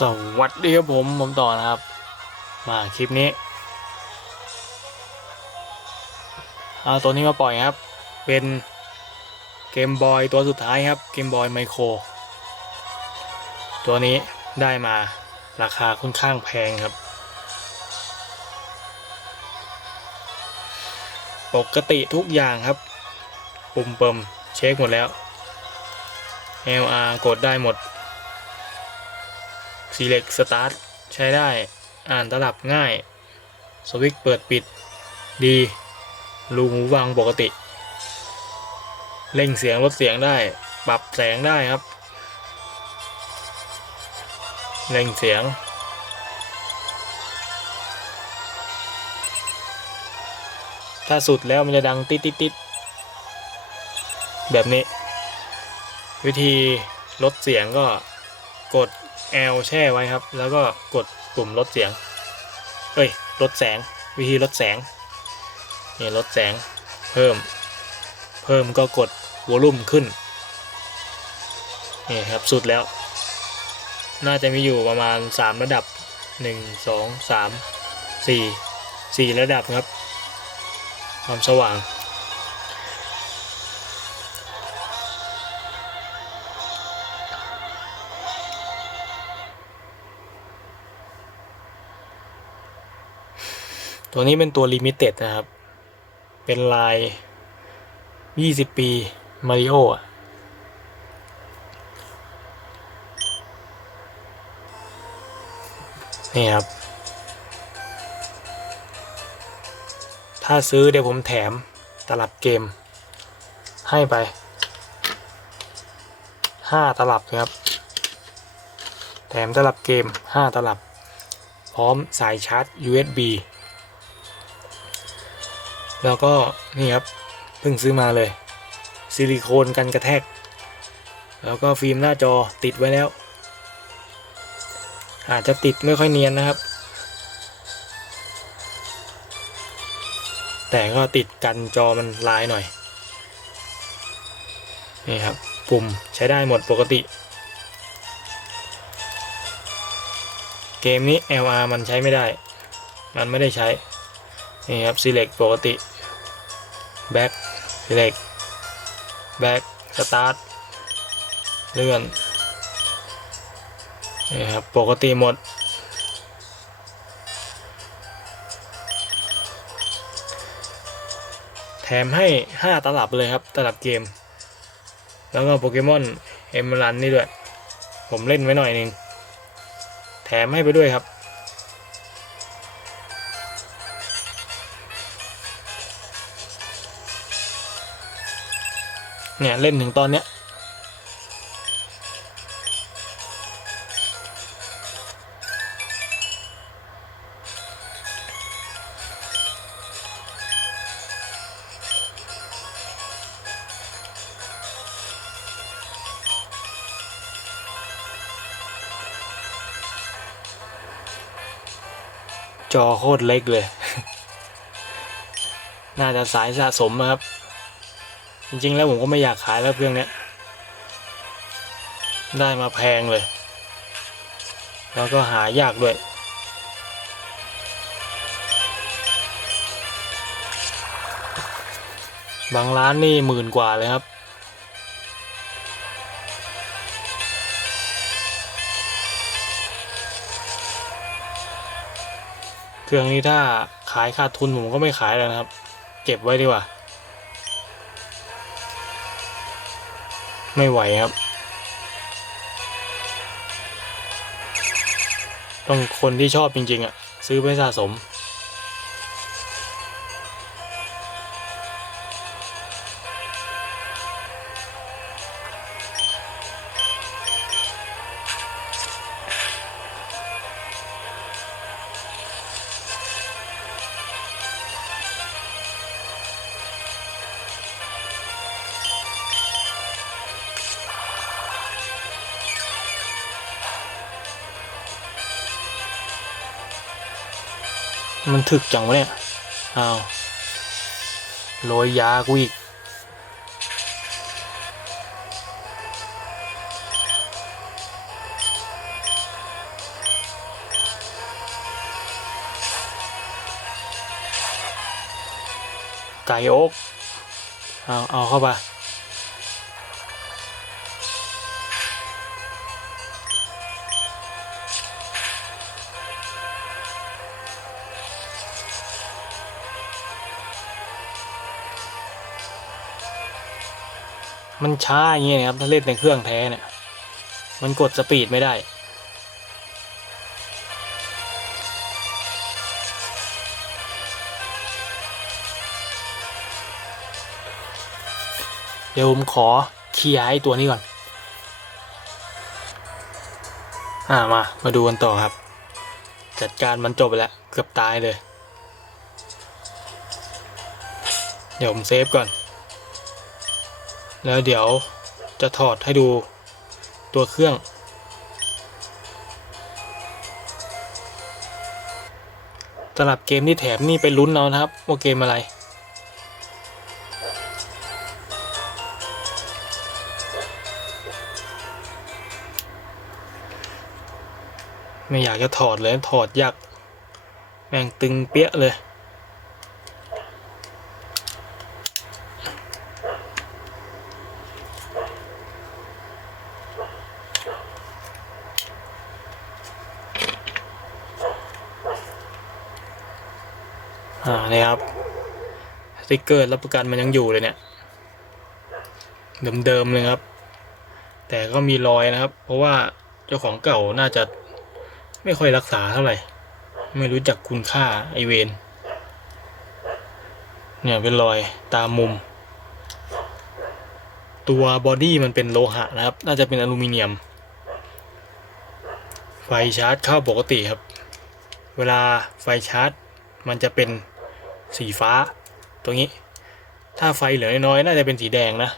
สวัสดีครับผมผมต่อนะครับ มาคลิปนี้เอาตัวนี้มาปล่อยครับ เป็นเกมบอยตัวสุดท้ายครับเกมบอยไมโครตัวนี้ได้มาราคาค่อนข้างแพงครับ ปกติทุกอย่างครับ ปุ่มเปิมเช็คหมดแล้ว LR กดได้หมด Select Start ใช้ได้ อ่านตลับง่าย สวิตช์เปิดปิด ดีรูหูฟังปกติ เร่งเสียงลดเสียงได้ ปรับแสงได้ครับ เร่งเสียง ถ้าสุดแล้วมันจะดังติดติดติดแบบนี้ วิธีลดเสียงก็กด L แช่ไว้ครับ แล้วก็กดปุ่มลดเสียง เอ้ย ลดแสง วิธีลดแสง นี่ลดแสง เพิ่ม เพิ่มก็กดวอลลุ่มขึ้น นี่ครับสุดแล้ว น่าจะมีอยู่ประมาณ 3 ระดับ 1 2 3 4 4 ระดับครับ ความสว่าง ตัวนี้เป็นตัวลิมิเต็ดนะครับ เป็นลาย 20 ปีมาริโออะนี่ครับ ถ้าซื้อเดี๋ยวผมแถมตลับเกม ให้ไป 5 ตลับนะครับ แถมตลับเกม 5 ตลับ พร้อมสายชาร์จ USB แล้วก็นี่ครับเพิ่งซื้อมาเลยซิลิโคนกันกระแทก แล้วก็ฟิล์มหน้าจอติดไว้แล้ว อาจจะติดไม่ค่อยเนียนนะครับ แต่ก็ติดกันจอมันลายหน่อย นี่ครับ ปุ่มใช้ได้หมดปกติ เกมนี้ LR มันใช้ไม่ได้ มันไม่ได้ใช้ นี่ครับ select ปกติ back select back start เลื่อนนี่ครับปกติหมด แถมให้ 5 ตลับเลยครับ ตลับเกม แล้วก็โปเกมอนเอมรันนี่ด้วย ผมเล่นไว้หน่อยหนึง แถมให้ไปด้วยครับ เนี่ยเล่นถึงตอนเนี้ยจอโคตรเล็กเลย น่าจะสายสะสมนะครับ จริงๆ แล้วผมก็ไม่อยากขายแล้วเครื่องเนี้ย ได้มาแพงเลย แล้วก็หายากด้วย บางร้านนี่หมื่นกว่าเลยครับเครื่องนี้ถ้าขายขาดทุนผมก็ไม่ขายแล้วนะครับ เก็บไว้ดีกว่า ไม่ไหวครับ ต้องคนที่ชอบจริง ๆ อะ ซื้อไปสะสม มันถึกจังวะเนี่ย อ้าวโรยยากูอีกไก่อกเอาเอาเข้าไป มันช้าอย่างเงี้ยนะครับถ้าเล่นในเครื่องแท้เนี่ย มันกดสปีดไม่ได้ เดี๋ยวผมขอเคลียร์ไอ้ตัวนี้ก่อน อ่ามา มาดูกันต่อครับ จัดการมันจบไปแล้ว เกือบตายเลย เดี๋ยวผมเซฟก่อน แล้วเดี๋ยวจะถอดให้ดูตัวเครื่องสำหรับเกมที่แถมนี่ไปลุ้นเอานะครับ ว่าเกมอะไร ไม่อยากจะถอดเลย ถอดยากแม่งตึงเปี้ยเลย อ่านี่ครับ ส ติกเกอร์รับประกันมันยังอยู่เลยเนี่ย เดิมๆเลยครับ แต่ก็มีรอยนะครับ เพราะว่าเจ้าของเก่าน่าจะไม่ค่อยรักษาเท่าไหร่ ไม่รู้จักคุณค่าไอเวนเนี่ยเป็นรอยตามมุม ตัวบอดี้มันเป็นโลหะนะครับ น่าจะเป็นอลูมิเนียม ไฟชาร์จเข้าปกติครับ เวลาไฟชาร์จ มันจะเป็นสีฟ้า ตรงนี้ ถ้าไฟเหลือน้อยน่าจะเป็นสีแดงนะ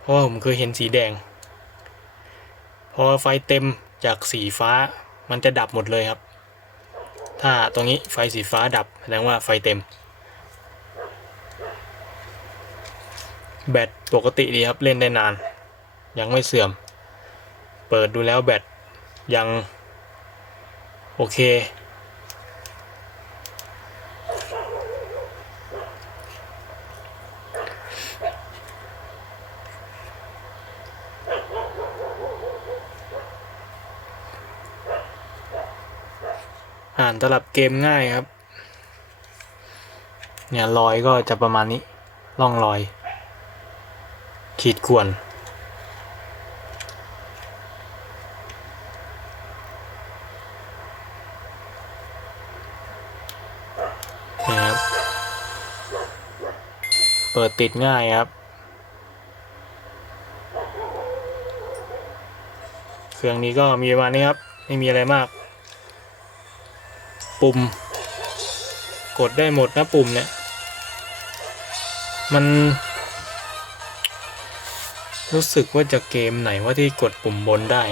เพราะว่าผมเคยเห็นสีแดง พอไฟเต็มจากสีฟ้ามันจะดับหมดเลยครับ ถ้าตรงนี้ไฟสีฟ้าดับแสดงว่าไฟเต็ม แบตปกติดีครับเล่นได้นาน ยังไม่เสื่อม เปิดดูแล้วแบตยัง โอเค อ่านตลับเกมง่ายครับ เนี่ยรอยก็จะประมาณนี้ร่องรอย ขีดข่วนนี่ครับ เปิดติดง่ายครับ เครื่องนี้ก็มีประมาณนี้ครับ ไม่มีอะไรมาก ปุ่ม กดได้หมดนะปุ่มเนี่ย มัน รู้สึกว่าจะเกมไหนว่าที่กดปุ่มบนได้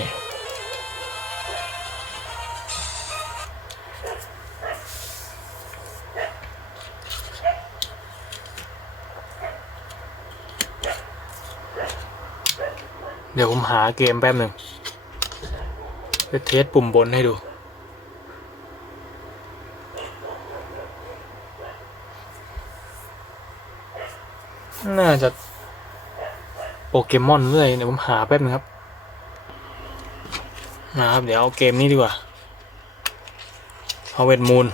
เดี๋ยวผมหาเกมแป๊บหนึ่งไปเทสปุ่มบนให้ดู น่าจะโปเกมอนเลยเดี๋ยวผมหาแป๊บนึงครับนะครับ เดี๋ยวเอาเกมนี้ดีกว่าพาเวตมูล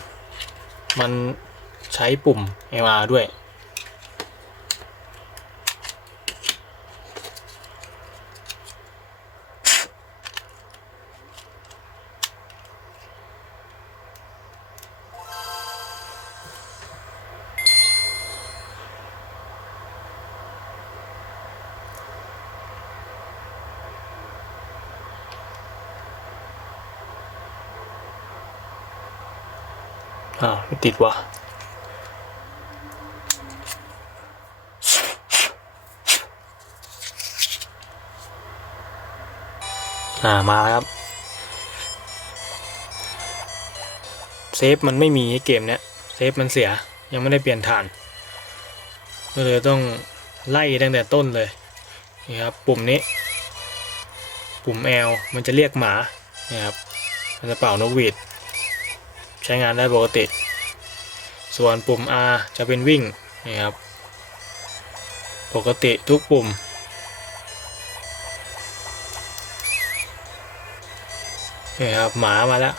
มันใช้ปุ่ม MR ด้วย อ่าวไม่ติดวะอ่ามาแล้วครับเซฟมันไม่มีให้เกมเนี้ยเซฟมันเสียยังไม่ได้เปลี่ยนฐาน ก็เลยต้องไล่ตั้งแต่ต้นเลยนี่ครับปุ่มนี้ ปุ่ม L มันจะเรียกหมานี่ครับมันจะเป่านกหวีด ใช้งานได้ปกติ ส่วนปุ่ม R จะเป็นวิ่งนี่ครับ ปกติทุกปุ่ม นี่ครับหมามาแล้ว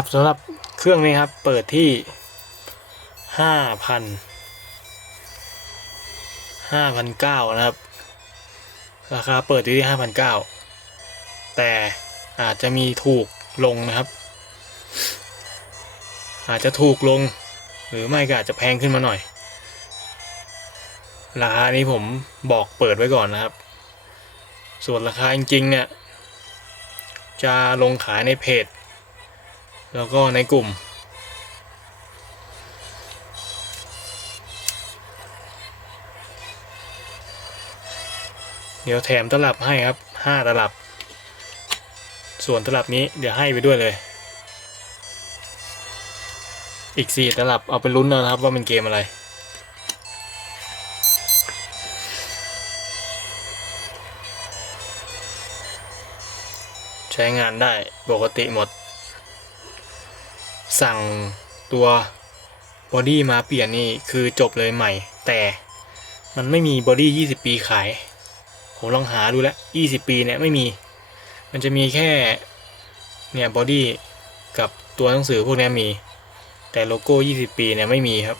ครับสำหรับเครื่องนี้ครับ เปิดที่ห้าพันห้าพันเก้านะครับ ราคาเปิดอยู่ที่ห้าพันเก้าแต่อาจจะมีถูกลงนะครับ อาจจะถูกลง หรือไม่ก็อาจจะแพงขึ้นมาหน่อย ราคานี้ผมบอกเปิดไว้ก่อนนะครับ ส่วนราคาจริงๆเนี่ย จะลงขายในเพจ แล้วก็ในกลุ่ม เดี๋ยวแถมตลับให้ครับห้าตลับ ส่วนตลับนี้เดี๋ยวให้ไปด้วยเลย อีกสี่ตลับเอาไปลุ้นนะครับว่าเป็นเกมอะไรใช้งานได้ปกติหมด สั่งตัวบอดี้มาเปลี่ยนนี่คือจบเลยใหม่ แต่มันไม่มีบอดี้20 ปีขาย ผมลองหาดูแล้ว20 ปีเนี่ยไม่มี มันจะมีแค่เนี่ยบอดี้กับตัวหนังสือพวกนี้มี แต่โลโก้ 20 ปีเนี่ยไม่มีครับ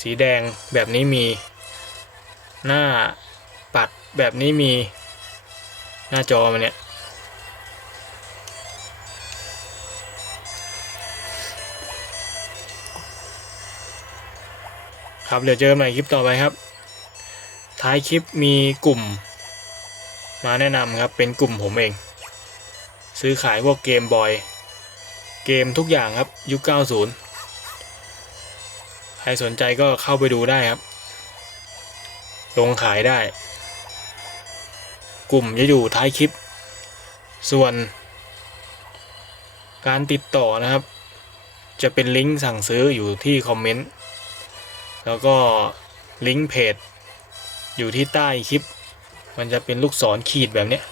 สีแดงแบบนี้มี หน้าปัดแบบนี้มี หน้าจอมันเนี่ย ครับเดี๋ยวเจอกันใหม่คลิปต่อไปครับ ท้ายคลิปมีกลุ่ม มาแนะนำครับเป็นกลุ่มผมเอง ซื้อขายพวกเกมบอย เกมทุกอย่างครับยุค 90 ใครสนใจก็เข้าไปดูได้ครับลงขายได้ กลุ่มจะอยู่ท้ายคลิป ส่วน การติดต่อนะครับ จะเป็นลิงก์สั่งซื้ออยู่ที่คอมเมนต์ แล้วก็ลิงก์เพจอยู่ที่ใต้คลิป มันจะเป็นลูกศรขีดแบบเนี้ย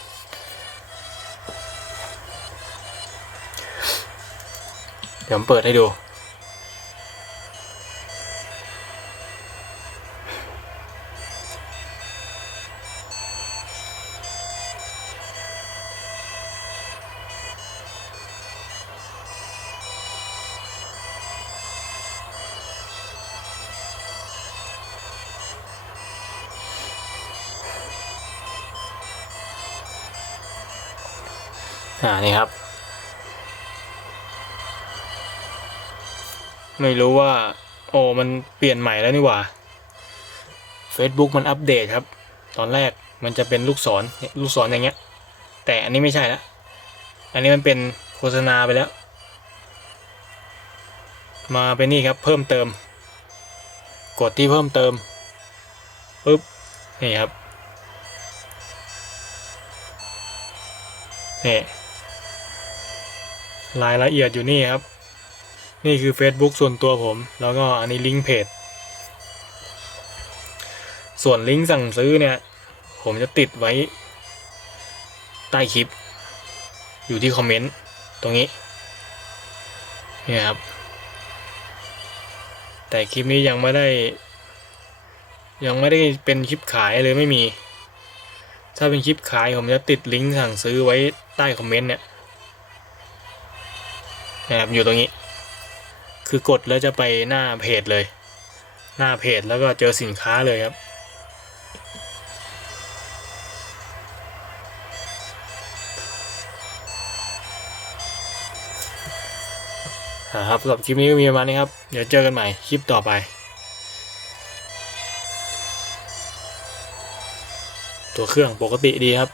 เดี๋ยวผมเปิดให้ดู อ่านี่ครับ ไม่รู้ว่า โอ้มันเปลี่ยนใหม่แล้วนี่หว่า Facebook มันอัปเดตครับ ตอนแรกมันจะเป็นลูกศรเนี่ยลูกศรอย่างเงี้ย แต่อันนี้ไม่ใช่ล้วอันนี้มันเป็นโฆษณาไปแล้ว มาเป็นนี่ครับเพิ่มเติม กดที่เพิ่มเติมปุ๊บนี่ครับนี่ รายละเอียดอยู่นี่ครับ นี่คือ Facebook ส่วนตัวผม แล้วก็อันนี้ลิงก์เพจส่วนลิงก์สั่งซื้อเนี่ย ผมจะติดไว้ ใต้คลิป อยู่ที่คอมเมนต์ตรงนี้นี่ครับ แต่คลิปนี้ยังไม่ได้ ยังไม่ได้เป็นคลิปขายเลยไม่มี ถ้าเป็นคลิปขายผมจะติดลิงก์สั่งซื้อไว้ใต้คอมเมนต์เนี่ย นะครับอยู่ตรงนี้ คือกดแล้วจะไปหน้าเพจเลย หน้าเพจแล้วก็เจอสินค้าเลยครับ ครับสำหรับคลิปนี้ก็มีประมาณนี้ครับ เดี๋ยวเจอกันใหม่คลิปต่อไป ตัวเครื่องปกติดีครับ